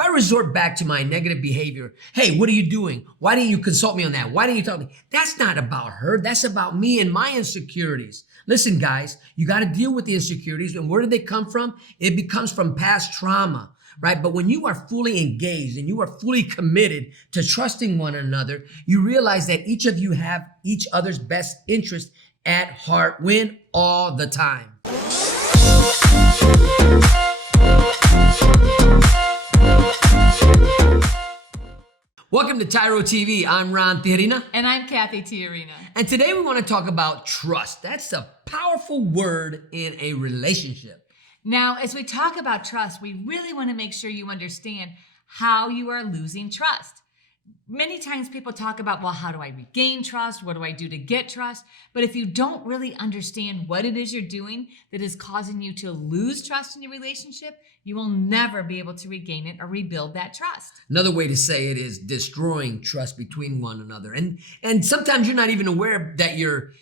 if I resort back to my negative behavior, hey, what are you doing? Why didn't you consult me on that? Why didn't you talk to me? That's not about her. That's about me and my insecurities. Listen, guys, you got to deal with the insecurities. And where do they come from? It becomes from past trauma, right? But when you are fully engaged and you are fully committed to trusting one another, you realize that each of you have each other's best interest at heart. When? All the time. Welcome to TYRO TV. I'm Ron Tijerina. And I'm Cathy Tijerina. And today we want to talk about trust. That's a powerful word in a relationship. Now, as we talk about trust, we really want to make sure you understand how you are losing trust. Many times people talk about, well, how do I regain trust? What do I do to get trust? But if you don't really understand what it is you're doing that is causing you to lose trust in your relationship, you will never be able to regain it or rebuild that trust. Another way to say it is destroying trust between one another. And sometimes you're not even aware that you're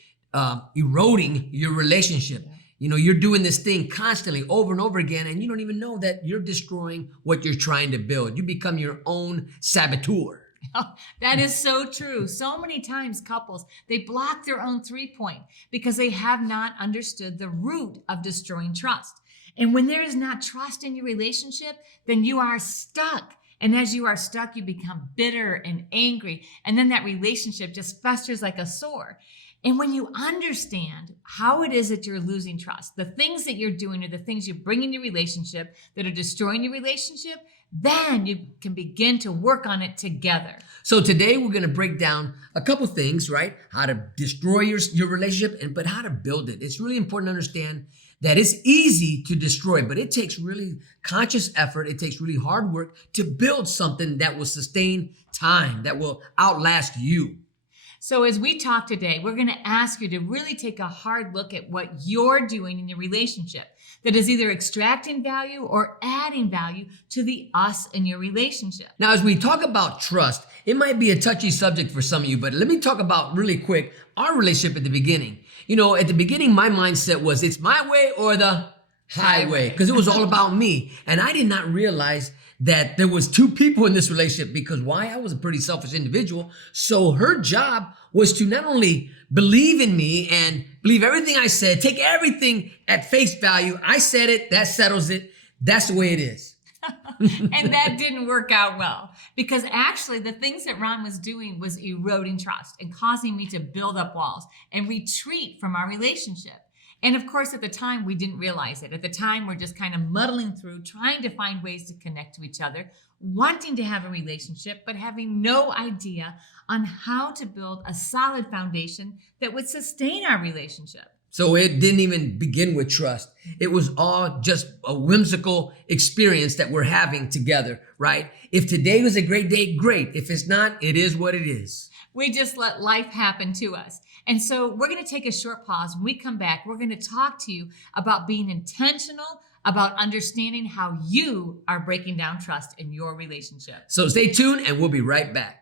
eroding your relationship. You know, you're doing this thing constantly over and over again, and you don't even know that you're destroying what you're trying to build. You become your own saboteur. Oh, that is so true. So many times couples, they block their own 3-point because they have not understood the root of destroying trust. And when there is not trust in your relationship, then you are stuck. And as you are stuck, you become bitter and angry. And then that relationship just festers like a sore. And when you understand how it is that you're losing trust, the things that you're doing are the things you bring in your relationship that are destroying your relationship, then you can begin to work on it together. So today we're going to break down a couple things, right? How to destroy your relationship, but how to build it. It's really important to understand that it's easy to destroy, but it takes really conscious effort. It takes really hard work to build something that will sustain time, that will outlast you. So as we talk today, we're going to ask you to really take a hard look at what you're doing in your relationship that is either extracting value or adding value to the us in your relationship. Now, as we talk about trust, it might be a touchy subject for some of you, but let me talk about really quick our relationship at the beginning. You know, at the beginning, my mindset was it's my way or the highway, because it was all about me. And I did not realize that there was two people in this relationship because why? I was a pretty selfish individual. So her job was to not only believe in me and believe everything I said, take everything at face value. I said it, that settles it. That's the way it is. And that didn't work out well because actually the things that Ron was doing was eroding trust and causing me to build up walls and retreat from our relationship. And of course, at the time, we didn't realize it. At the time, we're just kind of muddling through, trying to find ways to connect to each other, wanting to have a relationship, but having no idea on how to build a solid foundation that would sustain our relationship. So it didn't even begin with trust. It was all just a whimsical experience that we're having together, right? If today was a great day, great. If it's not, it is what it is. We just let life happen to us. And so we're going to take a short pause. When we come back, we're going to talk to you about being intentional, about understanding how you are breaking down trust in your relationship. So stay tuned and we'll be right back.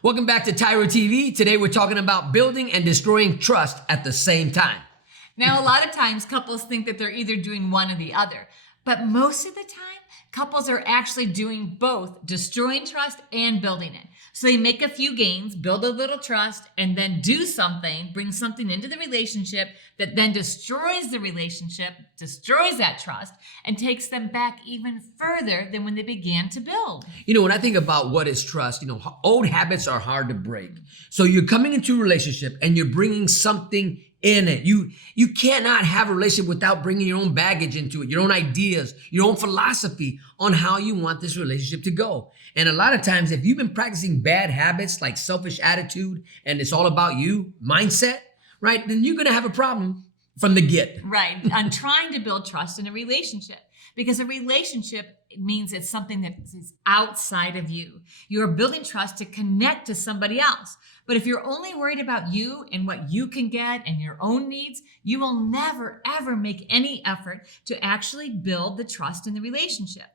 Welcome back to TYRO TV. Today we're talking about building and destroying trust at the same time. Now, a lot of times couples think that they're either doing one or the other, but most of the time, couples are actually doing both, destroying trust and building it. So they make a few gains, build a little trust, and then do something, bring something into the relationship that then destroys the relationship, destroys that trust, and takes them back even further than when they began to build. You know, when I think about what is trust, old habits are hard to break. So you're coming into a relationship and you're bringing something in it. You cannot have a relationship without bringing your own baggage into it, your own ideas, your own philosophy on how you want this relationship to go. And a lot of times, if you've been practicing bad habits like selfish attitude and it's all about you mindset, right, then you're going to have a problem from the get. Right. On trying to build trust in a relationship. Because a relationship means it's something that is outside of you. You're building trust to connect to somebody else. But if you're only worried about you and what you can get and your own needs, you will never, ever make any effort to actually build the trust in the relationship.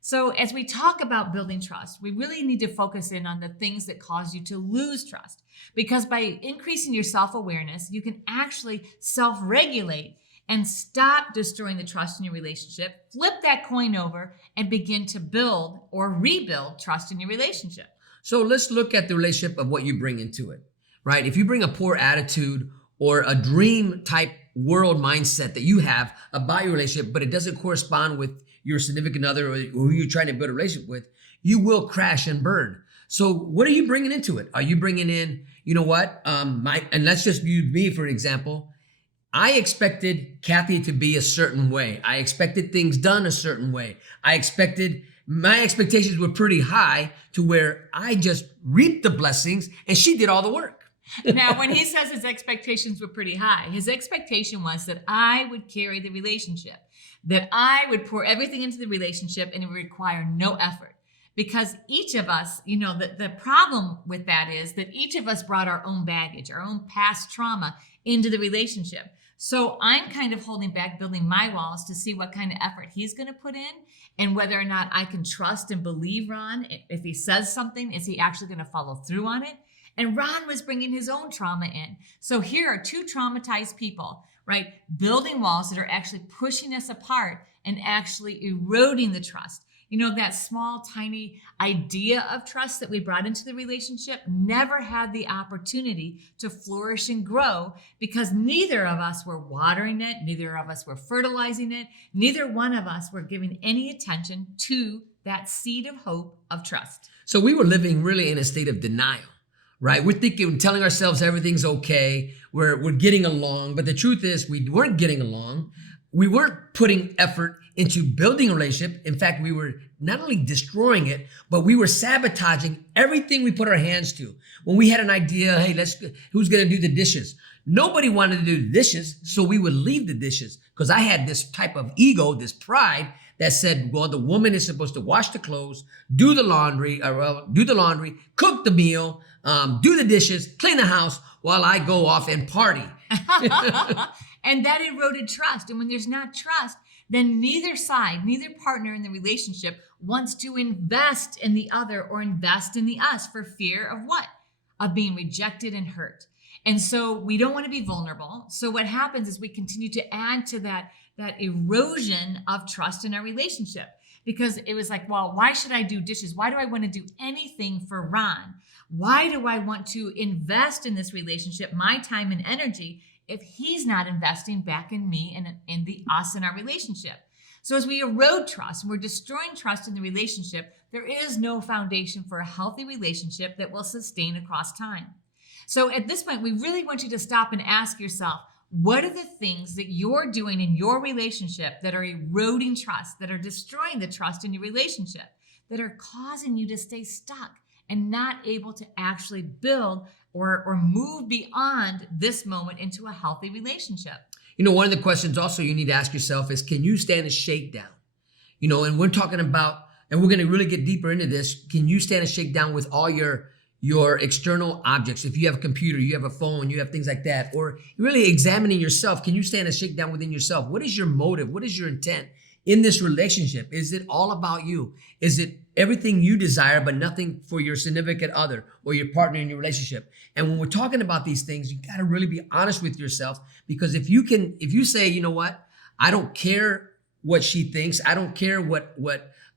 So as we talk about building trust, we really need to focus in on the things that cause you to lose trust. Because by increasing your self-awareness, you can actually self-regulate and stop destroying the trust in your relationship, flip that coin over, and begin to build or rebuild trust in your relationship. So let's look at the relationship of what you bring into it, right? If you bring a poor attitude or a dream type world mindset that you have about your relationship, but it doesn't correspond with your significant other or who you're trying to build a relationship with, you will crash and burn. So what are you bringing into it? Are you bringing in, you know what? And let's just use me for an example. I expected Cathy to be a certain way. I expected things done a certain way. My expectations were pretty high to where I just reaped the blessings and she did all the work. Now, when he says his expectations were pretty high, his expectation was that I would carry the relationship, that I would pour everything into the relationship and it would require no effort. Because each of us, the problem with that is that each of us brought our own baggage, our own past trauma into the relationship. So I'm kind of holding back, building my walls to see what kind of effort he's going to put in and whether or not I can trust and believe Ron. If he says something, is he actually going to follow through on it? And Ron was bringing his own trauma in. So here are two traumatized people, right? Building walls that are actually pushing us apart and actually eroding the trust. That small, tiny idea of trust that we brought into the relationship never had the opportunity to flourish and grow because neither of us were watering it. Neither of us were fertilizing it. Neither one of us were giving any attention to that seed of hope of trust. So we were living really in a state of denial, right? We're telling ourselves everything's okay. We're getting along. But the truth is we weren't getting along. We weren't putting effort into building a relationship. In fact, we were not only destroying it, but we were sabotaging everything we put our hands to. When we had an idea, hey, who's going to do the dishes? Nobody wanted to do the dishes, so we would leave the dishes because I had this type of ego, this pride that said, well, the woman is supposed to wash the clothes, do the laundry, cook the meal, do the dishes, clean the house while I go off and party. And that eroded trust. And when there's not trust, then neither partner in the relationship wants to invest in the other or invest in the us for fear of what? Of being rejected and hurt. And so we don't want to be vulnerable. So what happens is we continue to add to that erosion of trust in our relationship. Because it was like, well, why should I do dishes? Why do I want to do anything for Ron? Why do I want to invest in this relationship, my time and energy, if he's not investing back in me and in the us in our relationship? So as we erode trust and we're destroying trust in the relationship, there is no foundation for a healthy relationship that will sustain across time. So at this point, we really want you to stop and ask yourself, what are the things that you're doing in your relationship that are eroding trust, that are destroying the trust in your relationship, that are causing you to stay stuck and not able to actually build or move beyond this moment into a healthy relationship? One of the questions also you need to ask yourself is, can you stand a shakedown? And we're talking about, and we're going to really get deeper into this, can you stand a shakedown with all your external objects? If you have a computer, you have a phone, you have things like that, or really examining yourself, can you stand a shakedown within yourself? What is your motive? What is your intent in this relationship? Is it all about you? Is it everything you desire, but nothing for your significant other or your partner in your relationship? And when we're talking about these things, you got to really be honest with yourself, because if you say, you know what, I don't care what she thinks, I don't care what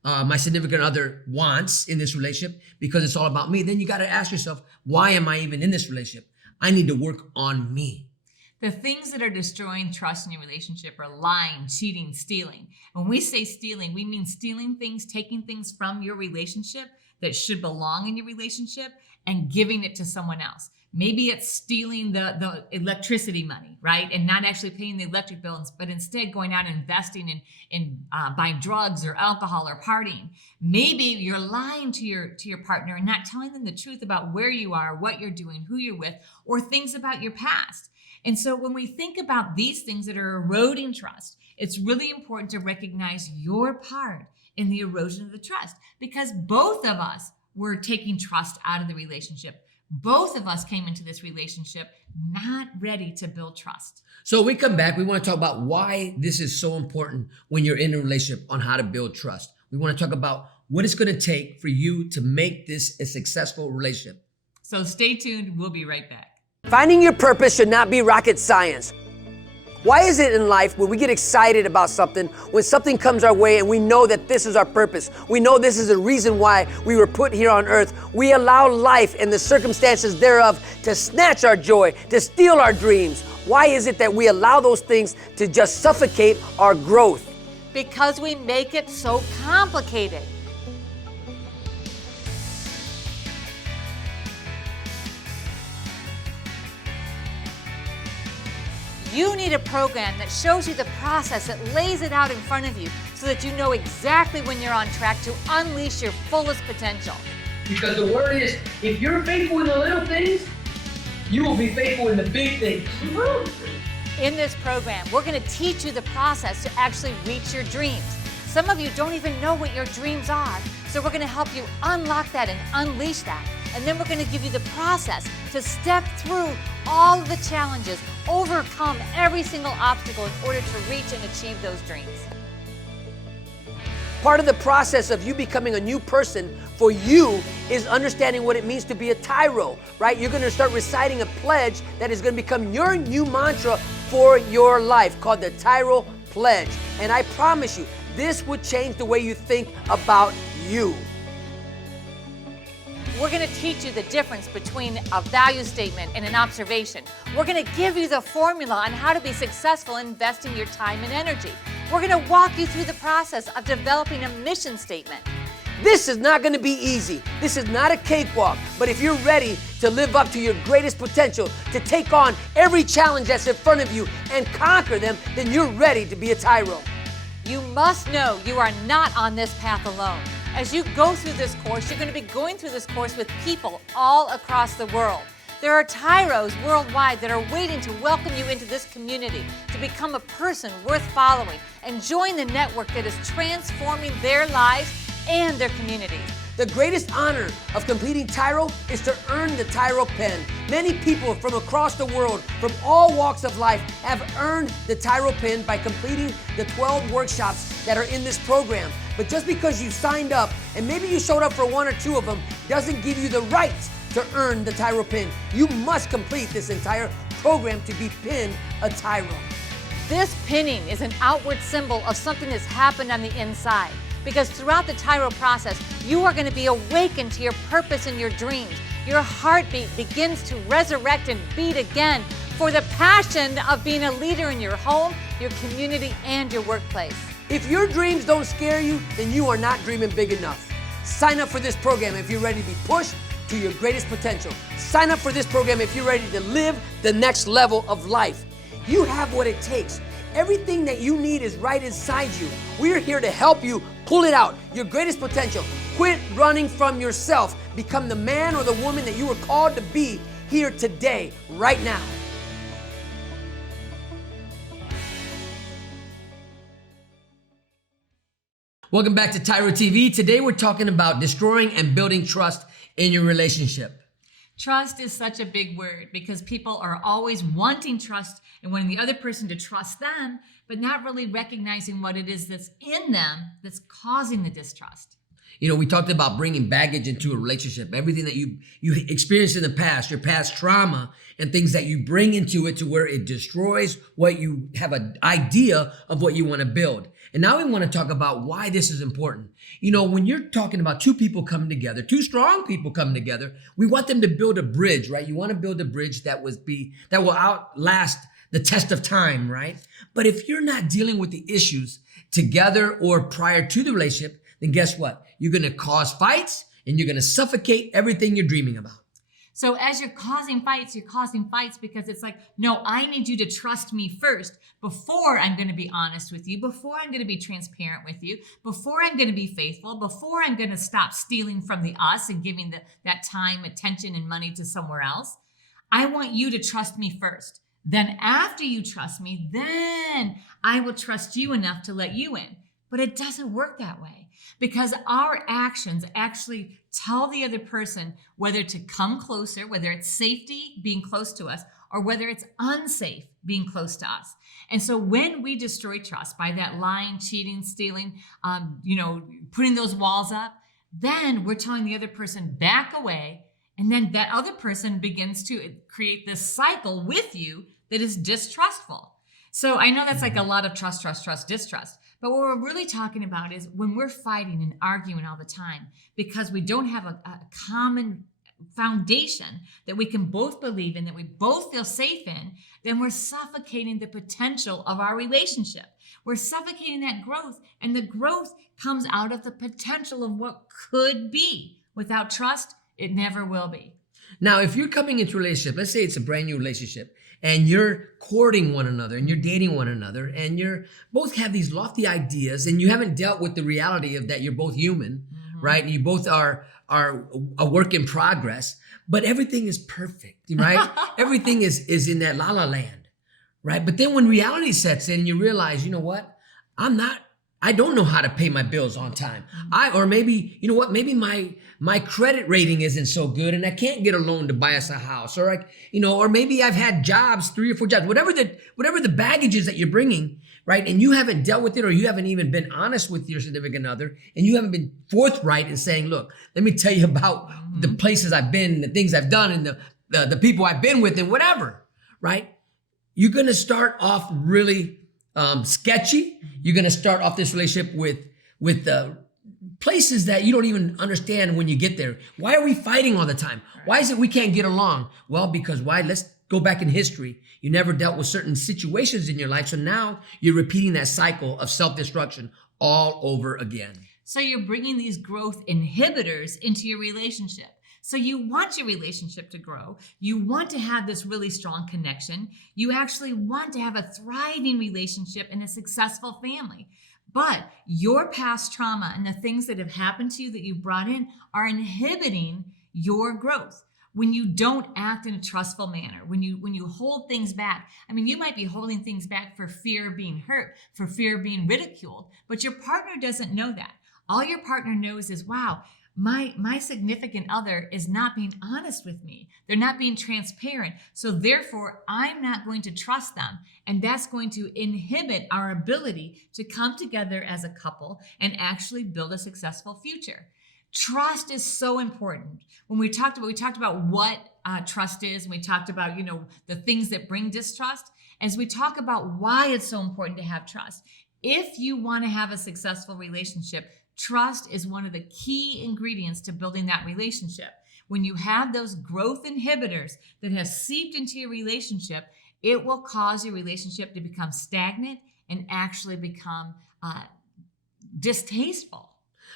my significant other wants in this relationship because it's all about me, then you got to ask yourself, why am I even in this relationship? I need to work on me. The things that are destroying trust in your relationship are lying, cheating, stealing. When we say stealing, we mean stealing things, taking things from your relationship that should belong in your relationship and giving it to someone else. Maybe it's stealing the electricity money, right? And not actually paying the electric bills, but instead going out and investing in buying drugs or alcohol or partying. Maybe you're lying to your partner and not telling them the truth about where you are, what you're doing, who you're with, or things about your past. And so when we think about these things that are eroding trust, it's really important to recognize your part in the erosion of the trust, because both of us were taking trust out of the relationship. Both of us came into this relationship not ready to build trust. So we come back, we want to talk about why this is so important when you're in a relationship on how to build trust. We want to talk about what it's going to take for you to make this a successful relationship. So stay tuned. We'll be right back. Finding your purpose should not be rocket science. Why is it in life when we get excited about something, when something comes our way and we know that this is our purpose, we know this is the reason why we were put here on earth, we allow life and the circumstances thereof to snatch our joy, to steal our dreams? Why is it that we allow those things to just suffocate our growth? Because we make it so complicated. You need a program that shows you the process, that lays it out in front of you so that you know exactly when you're on track to unleash your fullest potential. Because the word is, if you're faithful in the little things, you will be faithful in the big things. In this program, we're going to teach you the process to actually reach your dreams. Some of you don't even know what your dreams are, so we're going to help you unlock that and unleash that. And then we're going to give you the process to step through all of the challenges, overcome every single obstacle in order to reach and achieve those dreams. Part of the process of you becoming a new person for you is understanding what it means to be a TYRO, right? You're going to start reciting a pledge that is going to become your new mantra for your life, called the TYRO Pledge. And I promise you, this would change the way you think about you. We're going to teach you the difference between a value statement and an observation. We're going to give you the formula on how to be successful in investing your time and energy. We're going to walk you through the process of developing a mission statement. This is not going to be easy. This is not a cakewalk. But if you're ready to live up to your greatest potential, to take on every challenge that's in front of you and conquer them, then you're ready to be a TYRO. You must know you are not on this path alone. As you go through this course, you're going to be going through this course with people all across the world. There are TYROs worldwide that are waiting to welcome you into this community, to become a person worth following and join the network that is transforming their lives and their communities. The greatest honor of completing TYRO is to earn the TYRO pen. Many people from across the world, from all walks of life, have earned the TYRO pen by completing the 12 workshops that are in this program. But just because you signed up, and maybe you showed up for one or two of them, doesn't give you the right to earn the TYRO pin. You must complete this entire program to be pinned a TYRO. This pinning is an outward symbol of something that's happened on the inside. Because throughout the TYRO process, you are going to be awakened to your purpose and your dreams. Your heartbeat begins to resurrect and beat again for the passion of being a leader in your home, your community, and your workplace. If your dreams don't scare you, then you are not dreaming big enough. Sign up for this program if you're ready to be pushed to your greatest potential. Sign up for this program if you're ready to live the next level of life. You have what it takes. Everything that you need is right inside you. We're here to help you pull it out, your greatest potential. Quit running from yourself. Become the man or the woman that you were called to be here today, right now. Welcome back to TYRO TV. Today we're talking about destroying and building trust in your relationship. Trust is such a big word because people are always wanting trust and wanting the other person to trust them, but not really recognizing what it is that's in them that's causing the distrust. You know, we talked about bringing baggage into a relationship, everything that you experienced in the past, your past trauma, and things that you bring into it to where it destroys what you have an idea of what you want to build. And now we want to talk about why this is important. You know, when you're talking about two people coming together, two strong people coming together, we want them to build a bridge, right? You want to build a bridge that will outlast the test of time, right? But if you're not dealing with the issues together or prior to the relationship, then guess what? You're going to cause fights and you're going to suffocate everything you're dreaming about. So as you're causing fights because it's like, no, I need you to trust me first before I'm going to be honest with you, before I'm going to be transparent with you, before I'm going to be faithful, before I'm going to stop stealing from the us and giving that time, attention, and money to somewhere else. I want you to trust me first. Then after you trust me, then I will trust you enough to let you in. But it doesn't work that way because our actions actually tell the other person whether to come closer, whether it's safety being close to us, or whether it's unsafe being close to us. And so when we destroy trust by that lying, cheating, stealing, putting those walls up, then we're telling the other person back away. And then that other person begins to create this cycle with you that is distrustful. So I know that's like a lot of trust, distrust. But what we're really talking about is when we're fighting and arguing all the time because we don't have a common foundation that we can both believe in, that we both feel safe in, then we're suffocating the potential of our relationship. We're suffocating that growth, and the growth comes out of the potential of what could be. Without trust, it never will be. Now, if you're coming into a relationship, let's say it's a brand new relationship, and you're courting one another and you're dating one another and you're both have these lofty ideas and you haven't dealt with the reality of that you're both human, right? And you both are a work in progress, but everything is perfect, right? Everything is in that la land, right? But then when reality sets in, you realize, you know what? I don't know how to pay my bills on time. Maybe my credit rating isn't so good and I can't get a loan to buy us a house, or maybe I've had jobs, 3 or 4 jobs, whatever the baggage is that you're bringing, right? And you haven't dealt with it, or you haven't even been honest with your significant other, and you haven't been forthright in saying, look, let me tell you about the places I've been, the things I've done, and the people I've been with, and whatever, right? You're gonna start off really sketchy. You're going to start off this relationship with places that you don't even understand when you get there. Why are we fighting all the time? Why is it we can't get along? Well, because why? Let's go back in history. You never dealt with certain situations in your life. So now you're repeating that cycle of self-destruction all over again. So you're bringing these growth inhibitors into your relationship. So you want your relationship to grow. You want to have this really strong connection. You actually want to have a thriving relationship and a successful family. But your past trauma and the things that have happened to you that you've brought in are inhibiting your growth. When you don't act in a trustful manner, when you hold things back, you might be holding things back for fear of being hurt, for fear of being ridiculed, but your partner doesn't know that. All your partner knows is, wow, my significant other is not being honest with me. They're not being transparent. So therefore, I'm not going to trust them. And that's going to inhibit our ability to come together as a couple and actually build a successful future. Trust is so important. When we talked about what trust is, and we talked about, the things that bring distrust, as we talk about why it's so important to have trust. If you want to have a successful relationship, trust is one of the key ingredients to building that relationship. When you have those growth inhibitors that have seeped into your relationship, it will cause your relationship to become stagnant and actually become distasteful.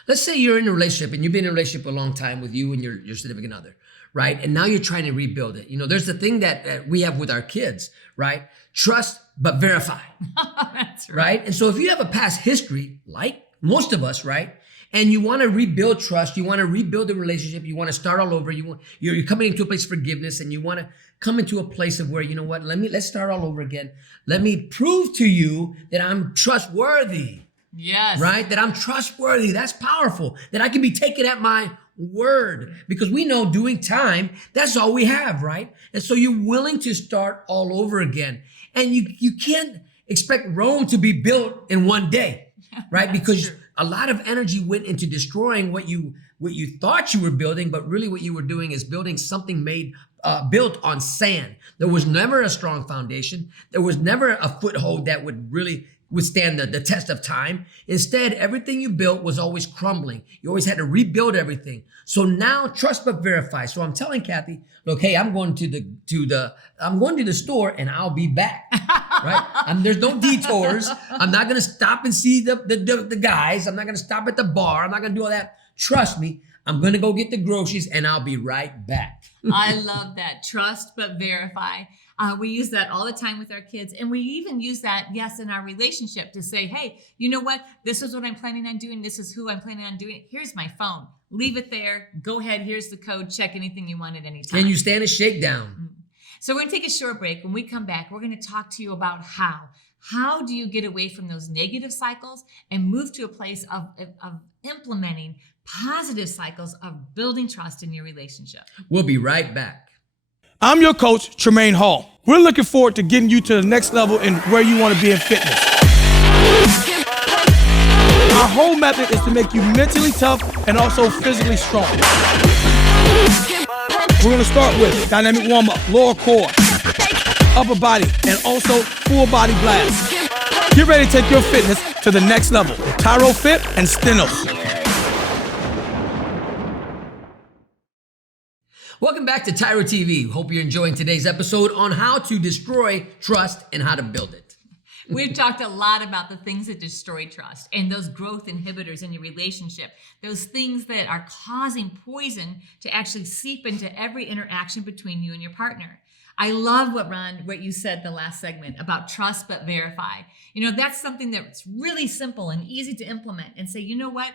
Let's say you're in a relationship and you've been in a relationship a long time with you and your significant other, right? And now you're trying to rebuild it. There's the thing that we have with our kids, right? Trust, but verify. That's right. And so if you have a past history, like most of us, right? And you want to rebuild trust, you want to rebuild the relationship, you want to start all over, you're coming into a place of forgiveness, and you want to come into a place of where, you know what, let's start all over again. Let me prove to you that I'm trustworthy. Yes. Right? That I'm trustworthy. That's powerful. That I can be taken at my word, because we know doing time, that's all we have, right? And so you're willing to start all over again. And you can't expect Rome to be built in one day, right? Because a lot of energy went into destroying what you thought you were building, but really what you were doing is building something built on sand. There was never a strong foundation. There was never a foothold that would really withstand the test of time. Instead, everything you built was always crumbling. You always had to rebuild everything. So now, trust but verify. So I'm telling Cathy, look, hey, I'm going to the store and I'll be back. Right? There's no detours. I'm not gonna stop and see the guys. I'm not gonna stop at the bar. I'm not gonna do all that. Trust me, I'm gonna go get the groceries and I'll be right back. I love that. Trust but verify. We use that all the time with our kids. And we even use that, yes, in our relationship to say, hey, you know what? This is what I'm planning on doing. This is who I'm planning on doing. Here's my phone. Leave it there. Go ahead. Here's the code. Check anything you want at any time. And you stand a shakedown. So we're going to take a short break. When we come back, we're going to talk to you about how. How do you get away from those negative cycles and move to a place of implementing positive cycles of building trust in your relationship? We'll be right back. I'm your coach, Tremaine Hall. We're looking forward to getting you to the next level in where you want to be in fitness. Our whole method is to make you mentally tough and also physically strong. We're going to start with dynamic warm-up, lower core, upper body, and also full body blast. Get ready to take your fitness to the next level. TYRO Fit and Stenos. Welcome back to TYRO TV. Hope you're enjoying today's episode on how to destroy trust and how to build it. We've talked a lot about the things that destroy trust and those growth inhibitors in your relationship, those things that are causing poison to actually seep into every interaction between you and your partner. I love what you said in the last segment about trust but verify. You know, that's something that's really simple and easy to implement and say, you know what?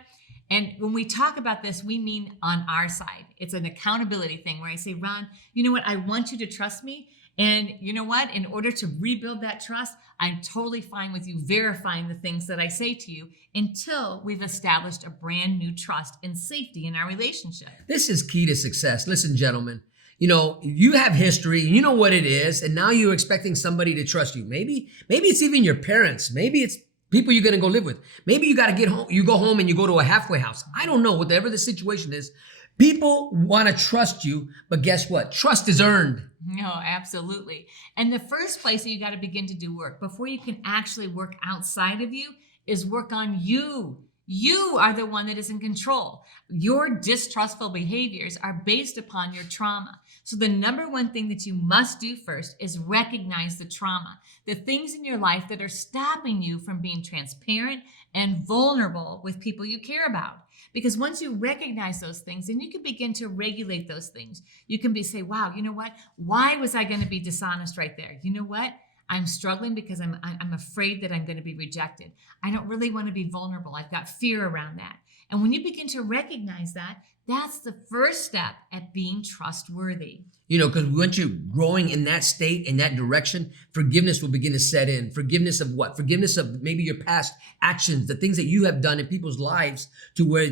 And when we talk about this, we mean on our side. It's an accountability thing where I say, Ron, you know what? I want you to trust me. And you know what? In order to rebuild that trust, I'm totally fine with you verifying the things that I say to you until we've established a brand new trust and safety in our relationship. This is key to success. Listen, gentlemen, you know, you have history, you know what it is, and now you're expecting somebody to trust you. Maybe it's even your parents. Maybe it's people you're going to go live with. Maybe you got to get home. You go home and you go to a halfway house. I don't know, whatever the situation is. People want to trust you, but guess what? Trust is earned. No, absolutely. And the first place that you got to begin to do work before you can actually work outside of you is work on you. You are the one that is in control. Your distrustful behaviors are based upon your trauma. So the number one thing that you must do first is recognize the trauma, the things in your life that are stopping you from being transparent and vulnerable with people you care about. Because once you recognize those things, then you can begin to regulate those things. You can say, wow, you know what? Why was I going to be dishonest right there? You know what? I'm struggling because I'm afraid that I'm going to be rejected. I don't really want to be vulnerable. I've got fear around that. And when you begin to recognize that, that's the first step at being trustworthy. You know, because once you're growing in that state, in that direction, forgiveness will begin to set in. Forgiveness of what? Forgiveness of maybe your past actions, the things that you have done in people's lives to where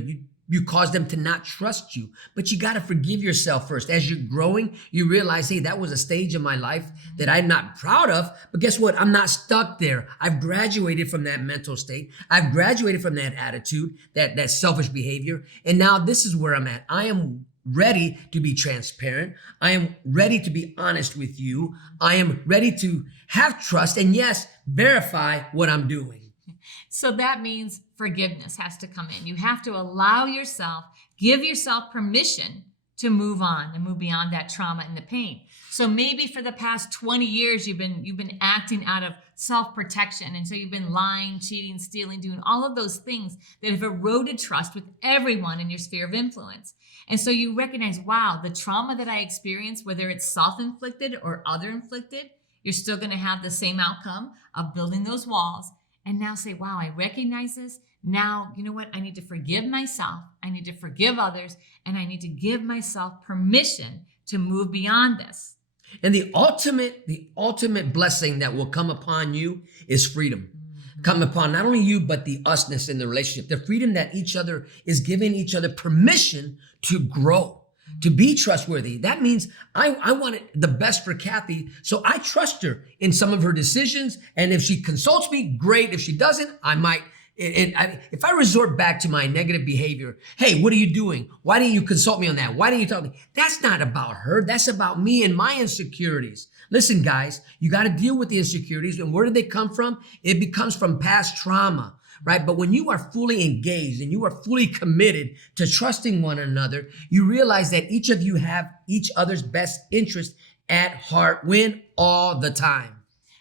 you cause them to not trust you. But you got to forgive yourself first. As you're growing, you realize, hey, that was a stage in my life that I'm not proud of. But guess what? I'm not stuck there. I've graduated from that mental state. I've graduated from that attitude, that selfish behavior. And now this is where I'm at. I am ready to be transparent. I am ready to be honest with you. I am ready to have trust and yes, verify what I'm doing. So that means forgiveness has to come in. You have to allow yourself, give yourself permission to move on and move beyond that trauma and the pain. So maybe for the past 20 years, you've been acting out of self-protection. And so you've been lying, cheating, stealing, doing all of those things that have eroded trust with everyone in your sphere of influence. And so you recognize, wow, the trauma that I experienced, whether it's self-inflicted or other-inflicted, you're still going to have the same outcome of building those walls. And now say, wow, I recognize this. Now, you know what? I need to forgive myself. I need to forgive others. And I need to give myself permission to move beyond this. And the ultimate blessing that will come upon you is freedom. Come upon not only you, but the usness in the relationship. The freedom that each other is giving each other permission to grow, to be trustworthy. That means I want the best for Cathy, so I trust her in some of her decisions. And if she consults me, great. If she doesn't, I might. If I resort back to my negative behavior, hey, what are you doing? Why didn't you consult me on that? Why didn't you tell me? That's not about her. That's about me and my insecurities. Listen, guys, you got to deal with the insecurities. And where do they come from? It becomes from past trauma, right? But when you are fully engaged and you are fully committed to trusting one another, you realize that each of you have each other's best interest at heart, when all the time.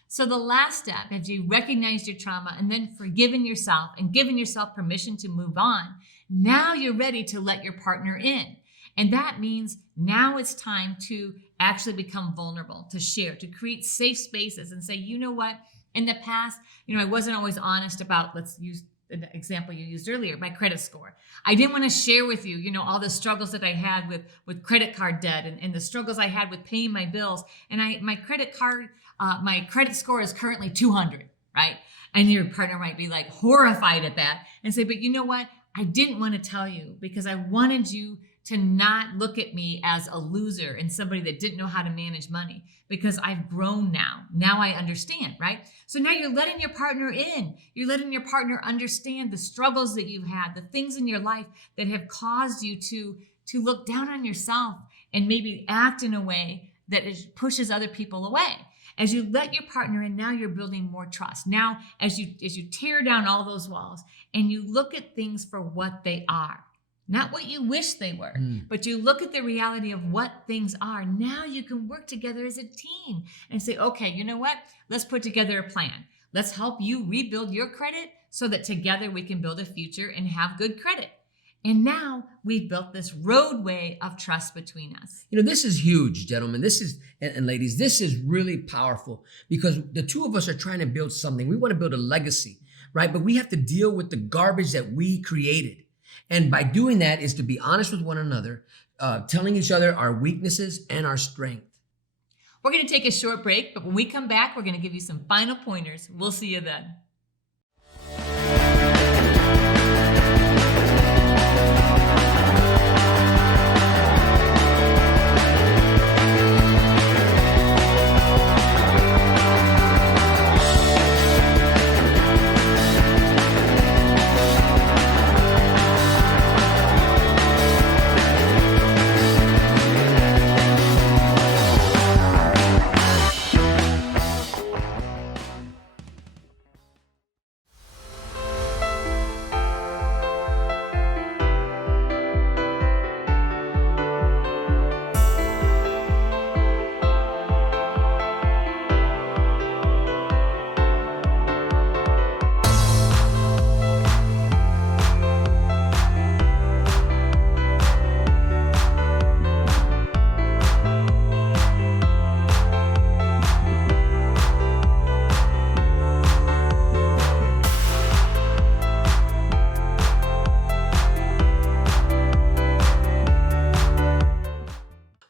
So the last step, as you recognized your trauma and then forgiven yourself and given yourself permission to move on, now you're ready to let your partner in. And that means now it's time to actually become vulnerable, to share, to create safe spaces and say, you know what, in the past, I wasn't always honest about, let's use the example you used earlier, my credit score. I didn't want to share with you, all the struggles that I had with credit card debt and the struggles I had with paying my bills. And my credit score is currently 200, right? And your partner might be like horrified at that and say, but you know what? I didn't want to tell you because I wanted you to not look at me as a loser and somebody that didn't know how to manage money, because I've grown now. Now I understand, right? So now you're letting your partner in. You're letting your partner understand the struggles that you've had, the things in your life that have caused you to look down on yourself and maybe act in a way that pushes other people away. As you let your partner in, now you're building more trust. Now, as you tear down all those walls and you look at things for what they are, not what you wish they were, but you look at the reality of what things are. Now you can work together as a team and say, okay, you know what? Let's put together a plan. Let's help you rebuild your credit so that together we can build a future and have good credit. And now we've built this roadway of trust between us. This is huge, gentlemen. And ladies, this is really powerful because the two of us are trying to build something. We want to build a legacy, right? But we have to deal with the garbage that we created. And by doing that is to be honest with one another, telling each other our weaknesses and our strength. We're going to take a short break, but when we come back, we're going to give you some final pointers. We'll see you then.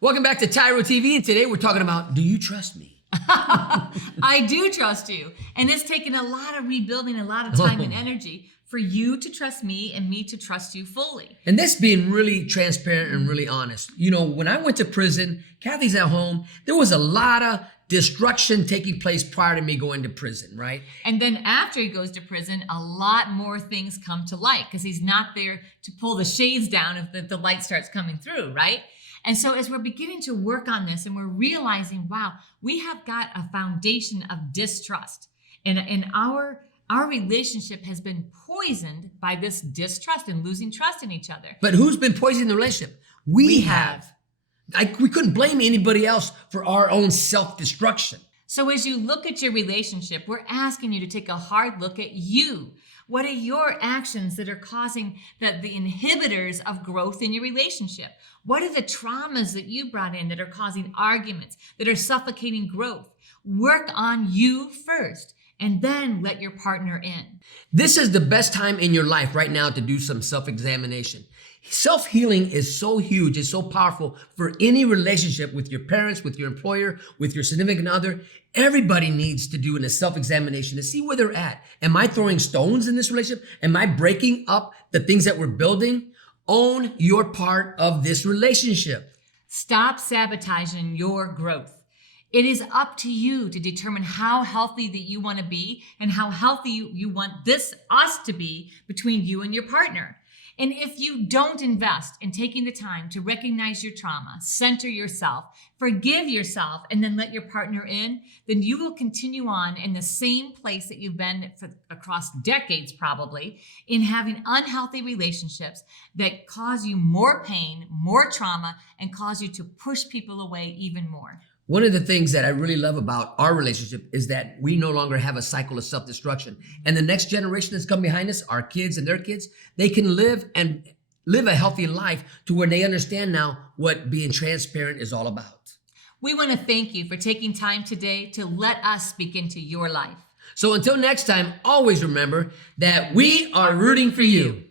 Welcome back to TYRO TV, and today we're talking about, do you trust me? I do trust you. And it's taken a lot of rebuilding, a lot of time and energy for you to trust me and me to trust you fully. And this being really transparent and really honest. When I went to prison, Cathy's at home, there was a lot of destruction taking place prior to me going to prison, right? And then after he goes to prison, a lot more things come to light because he's not there to pull the shades down if the light starts coming through, right? And so as we're beginning to work on this and we're realizing, wow, we have got a foundation of distrust. And our relationship has been poisoned by this distrust and losing trust in each other. But who's been poisoning the relationship? We have. We couldn't blame anybody else for our own self-destruction. So as you look at your relationship, we're asking you to take a hard look at you. What are your actions that are causing the inhibitors of growth in your relationship? What are the traumas that you brought in that are causing arguments, that are suffocating growth? Work on you first, and then let your partner in. This is the best time in your life right now to do some self-examination. Self-healing is so huge, it's so powerful for any relationship with your parents, with your employer, with your significant other. Everybody needs to do a self-examination to see where they're at. Am I throwing stones in this relationship? Am I breaking up the things that we're building? Own your part of this relationship. Stop sabotaging your growth. It is up to you to determine how healthy that you want to be and how healthy you want us to be between you and your partner. And if you don't invest in taking the time to recognize your trauma, center yourself, forgive yourself, and then let your partner in, then you will continue on in the same place that you've been for across decades probably, in having unhealthy relationships that cause you more pain, more trauma, and cause you to push people away even more. One of the things that I really love about our relationship is that we no longer have a cycle of self-destruction. And the next generation that's come behind us, our kids and their kids, they can live a healthy life to where they understand now what being transparent is all about. We want to thank you for taking time today to let us speak into your life. So until next time, always remember that we are rooting for you.